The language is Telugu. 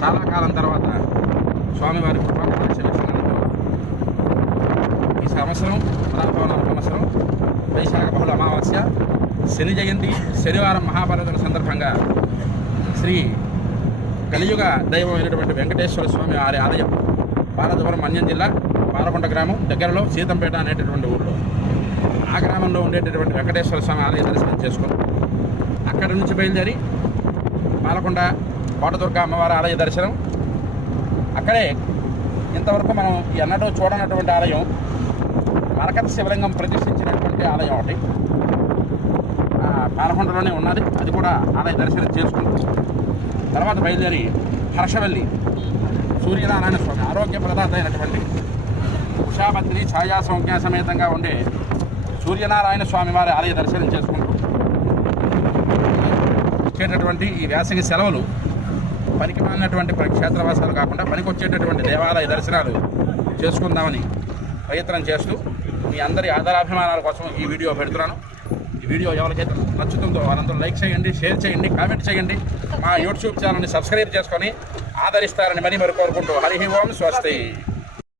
చాలా కాలం తర్వాత స్వామివారి కృపాకటాక్ష వీక్షణలతో ఈ సంవత్సరం పరాభవనాల సంవత్సరం వైశాఖ బహుళ అమావాస్య శని జయంతి శనివారం మహాపర్వదిన సందర్భంగా శ్రీ కలియుగ దైవం అయినటువంటి వెంకటేశ్వర స్వామి వారి ఆలయం పార్వతీపురం మన్యం జిల్లా పాలకొండ గ్రామం దగ్గరలో సీతంపేట అనేటటువంటి ఊళ్ళో ఆ గ్రామంలో ఉండేటటువంటి వెంకటేశ్వర స్వామి ఆలయ దర్శనం చేసుకుని అక్కడి నుంచి బయలుదేరి పాలకొండ కోటదుర్గ అమ్మవారి ఆలయ దర్శనం. అక్కడే ఇంతవరకు మనం ఎన్నడూ చూడనటువంటి ఆలయం మరకత శివలింగం ప్రతిష్ఠించినటువంటి ఆలయం ఒకటి పాలకొండలోనే ఉన్నది. అది కూడా ఆలయ దర్శనం చేసుకుంటాం. తర్వాత బయలుదేరి హర్షవల్లి సూర్యనారాయణ స్వామి ఆరోగ్య ప్రదాత అయినటువంటి ఉషాభద్రి ఛాయా సంజ్ఞా సమేతంగా ఉండే సూర్యనారాయణ స్వామి వారి ఆలయ దర్శనం చేసుకుంటూ వచ్చేటటువంటి ఈ వేసవి సెలవులు పనికి మాలినటువంటి క్షేత్రవాసాలు కాకుండా పనికి వచ్చేటటువంటి దేవాలయ దర్శనాలు చేసుకుందామని ప్రయత్నం చేస్తూ మీ అందరి ఆదరాభిమానాల కోసం ఈ వీడియో పెడుతున్నాను. ఈ వీడియో ఎవరికైతే నచ్చుతుందో వారందరూ లైక్ చేయండి, షేర్ చేయండి, కామెంట్ చేయండి. మా యూట్యూబ్ ఛానల్ని సబ్స్క్రైబ్ చేసుకొని ఆదరిస్తారని మరీ కోరుకుంటూ హరి ఓం స్వస్తి.